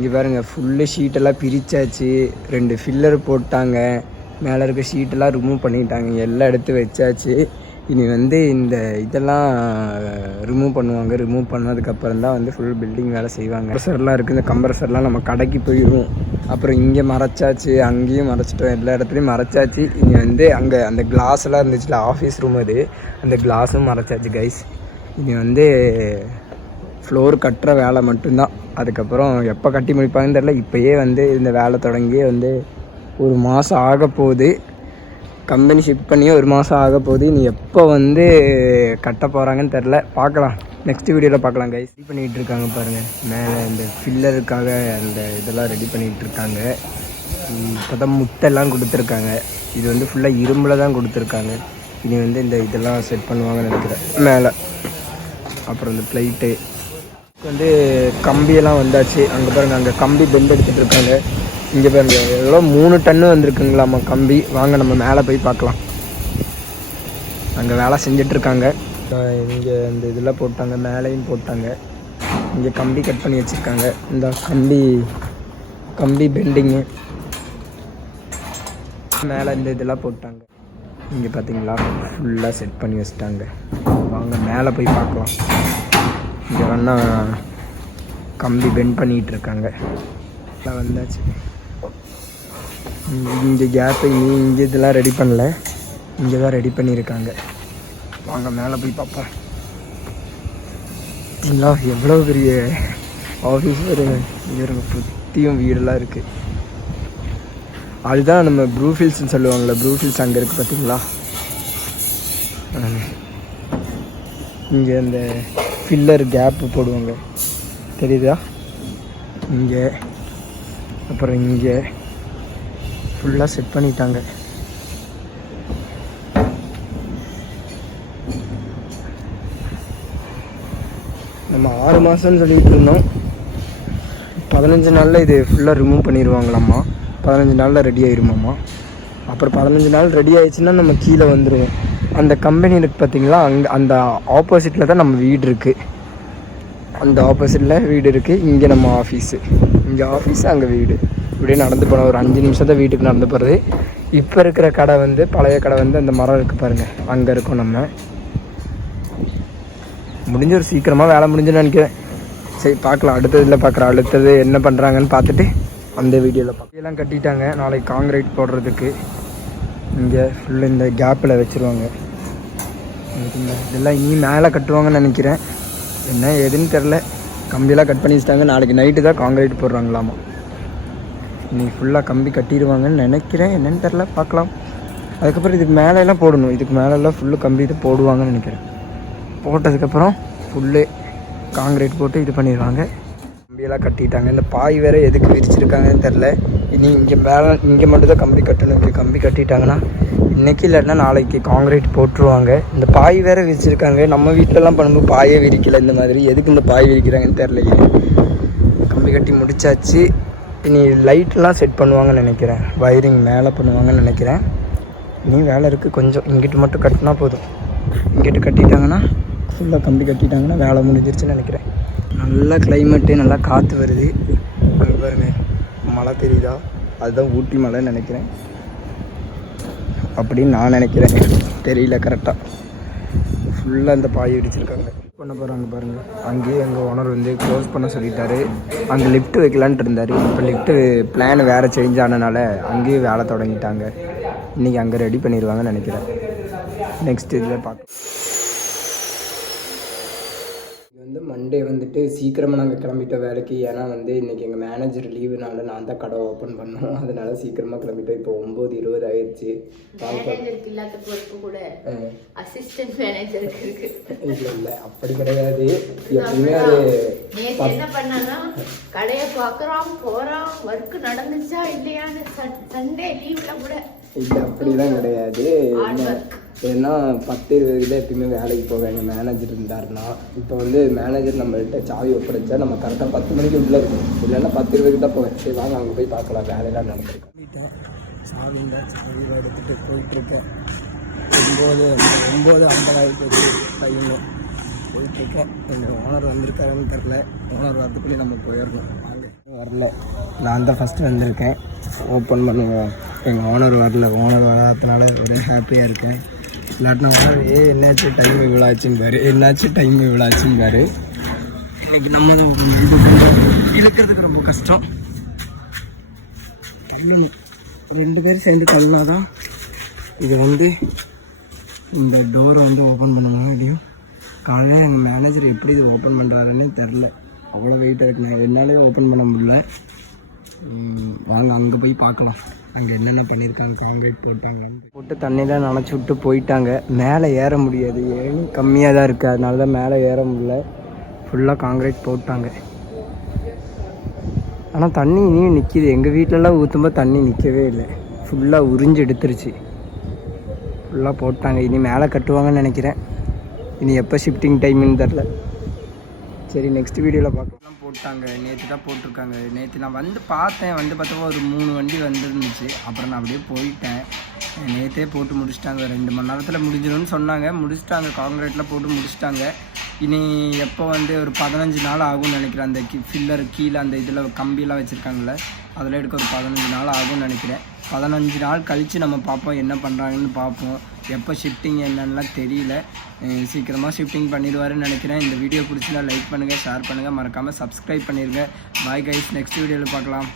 இங்கே பாருங்கள் full ஷீட்டெல்லாம் பிரித்தாச்சு, 2 filler போட்டாங்க, மேலே இருக்க ஷீட்டெல்லாம் ரிமூவ் பண்ணிட்டாங்க, எல்லாம் எடுத்து வச்சாச்சு. இனி வந்து இந்த இதெல்லாம் ரிமூவ் பண்ணுவாங்க. ரிமூவ் பண்ணதுக்கப்புறம் தான் வந்து ஃபுல் பில்டிங் வேலை செய்வாங்க. கம்ப்ரஸர்லாம் இருக்குது, இந்த கம்ப்ரஸர்லாம் நம்ம கடைக்கு போயிடும். அப்புறம் இங்கே மறைச்சாச்சு, அங்கேயும் மறைச்சிட்டோம், எல்லா இடத்துலையும் மறைச்சாச்சு. இனி வந்து அங்கே அந்த கிளாஸ்லாம் இருந்துச்சுல, ஆஃபீஸ் ரூம் அது, அந்த கிளாஸும் மறைச்சாச்சு கைஸ். இனி வந்து ஃப்ளோர் கட்டுற வேலை மட்டும்தான். அதுக்கப்புறம் எப்போ கட்டி முடிப்பாங்கன்னு தெரில. இப்போயே வந்து இந்த வேலை தொடங்கியே வந்து 1 மாதம் ஆக போகுது. கம்பெனி ஷிஃப்ட் பண்ணியே 1 மாதம் ஆக போகுது. நீ எப்போ வந்து கட்ட போகிறாங்கன்னு தெரில, பார்க்கலாம். நெக்ஸ்ட் வீடியோவில் பார்க்கலாம் கைஸ். ரெடி பண்ணிகிட்டு இருக்காங்க பாருங்கள், மேலே இந்த ஃபில்லருக்காக அந்த இதெல்லாம் ரெடி பண்ணிகிட்டு இருக்காங்க. இப்போ தான் முட்டெல்லாம் கொடுத்துருக்காங்க. இது வந்து ஃபுல்லாக இரும்பில் தான் கொடுத்துருக்காங்க. இனி வந்து இந்த இதெல்லாம் செட் பண்ணுவாங்கன்னு நினைக்கிறேன் மேலே. அப்புறம் இந்த ப்ளைட்டு வந்து கம்பியெல்லாம் வந்தாச்சு. அங்கே பாருங்கள், அங்கே கம்பி பெண்ட் எடுத்துகிட்டு இருக்காங்க. இங்கே பாருங்க, எவ்வளோ 3 டன்னு வந்திருக்குங்களாம்மா கம்பி. வாங்க நம்ம மேலே போய் பார்க்கலாம். அங்கே வேலை செஞ்சிட்ருக்காங்க. இங்கே இந்த இதெல்லாம் போட்டாங்க, மேலேயும் போட்டாங்க. இங்கே கம்பி கட் பண்ணி வச்சுருக்காங்க. இந்த கம்பி பெண்டிங்கு மேலே இந்த இதெல்லாம் போட்டாங்க. இங்கே பார்த்தீங்களா, ஃபுல்லாக செட் பண்ணி வச்சுட்டாங்க. வாங்க மேலே போய் பார்க்கலாம். இங்கே வேணா கம்பி பெண்ட் பண்ணிகிட்டு இருக்காங்க. வந்தாச்சு. இங்கே கேப்பு இங்கே இதெல்லாம் ரெடி பண்ணல, இங்கே தான் ரெடி பண்ணியிருக்காங்க. வாங்க மேலே போய் பார்ப்போம். பார்த்தீங்களா எவ்வளோ பெரிய ஆஃபீஸ் வருங்க. இங்கே இருங்க, சுற்றியும் வீடெல்லாம் இருக்குது. அதுதான் நம்ம ப்ரூஃபில்ஸ்ன்னு சொல்லுவாங்கள்ல, ப்ரூஃபில்ஸ் அங்கே இருக்குது பார்த்தீங்களா. இங்கே அந்த ஃபில்லர் கேப்பு போடுவாங்க தெரியுதா, இங்கே. அப்புறம் இங்கே ஃபுல்லாக செட் பண்ணிட்டாங்க. நம்ம 6 மாதம்னு சொல்லிகிட்டு இருந்தோம். 15 நாளில் இது ஃபுல்லாக ரிமூவ் பண்ணிடுவாங்களாம்மா. 15 நாளில் ரெடி ஆகிருமாம்மா. அப்புறம் 15 நாள் ரெடி ஆகிடுச்சுன்னா நம்ம கீழே வந்துடுவோம். அந்த கம்பெனி இருக்குது பார்த்தீங்களா, அங்கே அந்த ஆப்போசிட்டில் தான் நம்ம வீடு இருக்குது. அந்த ஆப்போசிட்டில் வீடு இருக்குது. இங்கே நம்ம ஆஃபீஸு, இங்கே ஆஃபீஸு, அங்கே வீடு. இப்படியே நடந்து போனோம். ஒரு 5 நிமிஷம் தான் வீட்டுக்கு நடந்து போகிறது. இப்போ இருக்கிற கடை வந்து பழைய கடை வந்து அந்த மரம் இருக்குது பாருங்கள், அங்கே இருக்கோம் நம்ம. முடிஞ்ச ஒரு சீக்கிரமாக வேலை முடிஞ்சுன்னு நினைக்கிறேன். சரி பார்க்கலாம், அடுத்ததில் பார்க்குறேன். அடுத்தது என்ன பண்ணுறாங்கன்னு பார்த்துட்டு அந்த வீடியோவில் பார்க்கலாம். கட்டிட்டாங்க. நாளைக்கு காங்கிரீட் போடுறதுக்கு இங்கே ஃபுல்லு இந்த கேப்பில் வச்சுருவாங்க. இதெல்லாம் இனி மேலே கட்டுவாங்கன்னு நினைக்கிறேன். என்ன ஏதுன்னு தெரில. கம்பியெல்லாம் கட் பண்ணி வச்சுட்டாங்க. நாளைக்கு நைட்டு தான் காங்கிரீட் போடுறாங்களாமா. இன்றைக்கி ஃபுல்லாக கம்பி கட்டிடுவாங்கன்னு நினைக்கிறேன். என்னென்னு தெரில, பார்க்கலாம். அதுக்கப்புறம் இதுக்கு மேலெல்லாம் போடணும். இதுக்கு மேலெல்லாம் ஃபுல்லு கம்பி இது போடுவாங்கன்னு நினைக்கிறேன். போட்டதுக்கப்புறம் ஃபுல்லு காங்கிரீட் போட்டு இது பண்ணிடுவாங்க. கம்பியெல்லாம் கட்டிட்டாங்க. இந்த பாய் வேறு எதுக்கு விரிச்சிருக்காங்கன்னு தெரில. இனி இங்கே மேலே இங்கே மட்டும் தான் கம்பி கட்டணும். இங்கே கம்பி கட்டிட்டாங்கன்னா இன்றைக்கி இல்லைன்னா நாளைக்கு காங்கிரீட் போட்டுருவாங்க. இந்த பாய் வேறு விரிச்சிருக்காங்க. நம்ம வீட்டிலலாம் பண்ணும்போது பாயே விரிக்கலை. இந்த மாதிரி எதுக்கு இந்த பாய் விரிக்கிறாங்கன்னு தெரிலையே. கம்பி கட்டி முடிச்சாச்சு. இனி லைட்லாம் செட் பண்ணுவாங்கன்னு நினைக்கிறேன். வயரிங் மேலே பண்ணுவாங்கன்னு நினைக்கிறேன். இனி வேலை இருக்குது கொஞ்சம். இங்கிட்டு மட்டும் கட்டினா போதும். இங்கிட்டு கட்டிட்டாங்கன்னா ஃபுல்லாக கம்பி கட்டிட்டாங்கன்னா வேலை முடிஞ்சிருச்சுன்னு நினைக்கிறேன். நல்லா கிளைமேட்டு, நல்லா காற்று வருது. அங்கே பாருங்கள், மழை தெரியுதா, அதுதான் ஊட்டி மலைன்னு நினைக்கிறேன். அப்படின்னு நான் நினைக்கிறேன், தெரியல கரெக்டாக. ஃபுல்லாக இந்த பாயை இடிச்சிருக்காங்க. பண்ண போகிறாங்க பாருங்கள். அங்கேயே எங்கள் ஓனர் வந்து க்ளோஸ் பண்ண சொல்லிட்டாரு. அங்கே லிஃப்ட் வைக்கலான்ட்டு இருந்தார். இப்போ லிஃப்ட்டு பிளான் வேறு சேஞ்ச் ஆனதுனால அங்கேயும் வேலை தொடங்கிட்டாங்க. இன்றைக்கி அங்கே ரெடி பண்ணிடுவாங்கன்னு நினைக்கிறேன். நெக்ஸ்ட் இதில் பார்க்க வந்து மண்டே வந்துட்டு சீக்கிரமாக நாங்கள் கிளம்பிட்டோம் வேலைக்கு. ஏன்னா வந்து இன்றைக்கி எங்கள் மேனேஜர் லீவுனால நான் தான் கடை ஓப்பன் பண்ணோம். அதனால சீக்கிரமாக கிளம்பிட்டோம். இப்போ 9:20 ஆயிடுச்சு. இல்லாத பொறுப்பு கூட அசிஸ்டன்ட் மேனேஜருக்கு இருக்கு. இல்லை அப்படி கிடையாது. எப்பவுமே அது என்ன பண்ணானா, கடையை பார்க்குறோம், போகிறோம், ஒர்க்கு நடந்துச்சா இல்லையான்னு சண்டே லீவில் கூட இல்லை அப்படிலாம் கிடையாது. ஏன்னா 10-20 எப்பயுமே வேலைக்கு போவேன் மேனேஜர் இருந்தாருன்னா. இப்போ வந்து மேனேஜர் நம்மள்கிட்ட சாவி ஒப்படைச்சா நம்ம கரெக்டாக 10 மணிக்கு உள்ளே இருக்கும். இல்லைன்னா 10-20 தான் போவேன். சரி வாங்க அங்கே போய் பார்க்கலாம். வேலையெல்லாம் நடந்துருக்கேன். சாவி தான் சாவியில் எடுத்துகிட்டு போயிட்டுருக்கேன். 9:50 ஆகிட்டு டைமு போயிட்டுருக்கேன். எங்கள் ஓனர் வந்திருக்காருன்னு தெரில. ஓனர் வரதுக்குள்ளே நம்ம போயிடணும். வாங்க வரல, நான் தான் ஃபஸ்ட்டு வந்திருக்கேன். ஓப்பன் பண்ணுவோம். எங்கள் ஓனர் வரல, ஓனர் வராதனால ஒரே ஹாப்பியாக இருக்கேன். இல்லாட்டினா ஓனர் என்னாச்சு டைம் இவ்வளோ ஆச்சுன்னு என்னாச்சு டைம் இவ்வளோ ஆச்சுன்னு இன்றைக்கி நம்ம தான் இது இழுக்கிறதுக்கு ரொம்ப கஷ்டம். ரெண்டு பேரும் சேர்ந்து தள்ளினா தான் இது இந்த டோரை ஓப்பன் பண்ண முடியும். காலையில் எங்கள் மேனேஜர் எப்படி இது ஓப்பன் பண்ணுறாருன்னே தெரில, அவ்வளோ வெயிட்டாக இருக்கு. என்னாலே ஓப்பன் பண்ண முடியல. வாங்க அங்கே போய் பார்க்கலாம், அங்கே என்னென்ன பண்ணியிருக்காங்க. காங்கிரீட் போட்டு தண்ணியில் நனைச்சி விட்டு போயிட்டாங்க. மேலே ஏற முடியாது, ஏறி கம்மியாக தான் இருக்குது, அதனால தான் மேலே ஏற முடியல. ஃபுல்லாக காங்கிரீட் போட்டாங்க. ஆனால் தண்ணி இனியும் நிற்கிது. எங்கள் வீட்டிலலாம் ஊற்றும்போது தண்ணி நிற்கவே இல்லை, ஃபுல்லாக உறிஞ்சு எடுத்துருச்சு. ஃபுல்லாக போட்டாங்க. இனி மேலே கட்டுவாங்கன்னு நினைக்கிறேன். இனி எப்போ ஷிஃப்டிங் டைமுன்னு தெரில. சரி, நெக்ஸ்ட் வீடியோவில் பார்க்கலாம். போட்டாங்க, நேற்று தான் போட்டிருக்காங்க. நேற்று நான் பார்த்தேன், பார்த்தப்போ ஒரு 3 வண்டி வந்துருந்துச்சு. அப்புறம் நான் அப்படியே போயிட்டேன். நேற்றே போட்டு முடிச்சிட்டாங்க, 2 மணி நேரத்தில் முடிஞ்சிடும்னு சொன்னாங்க. முடிச்சிட்டாங்க, காங்கிரீட்டில் போட்டு முடிச்சிட்டாங்க. இனி எப்போ ஒரு 15 நாள் ஆகும்னு நினைக்கிறேன். அந்த ஃபில்லர் கீழே அந்த இதில் கம்பியெல்லாம் வச்சுருக்காங்கள்ல, அதில் எடுக்க ஒரு 15 நாள் ஆகும்னு நினைக்கிறேன். 15 நாள் கழித்து நம்ம பார்ப்போம், என்ன பண்ணுறாங்கன்னு பார்ப்போம். எப்போ ஷிஃப்டிங் என்னென்னலாம் தெரியல. சீக்கிரமாக ஷிஃப்டிங் பண்ணிடுவாருன்னு நினைக்கிறேன். இந்த வீடியோ பிடிச்சினா லைக் பண்ணுங்கள், ஷேர் பண்ணுங்கள், மறக்காமல் சப்ஸ்கிரைப் பண்ணிடுங்க. பாய் கைஸ், நெக்ஸ்ட் வீடியோவில் பார்க்கலாம்.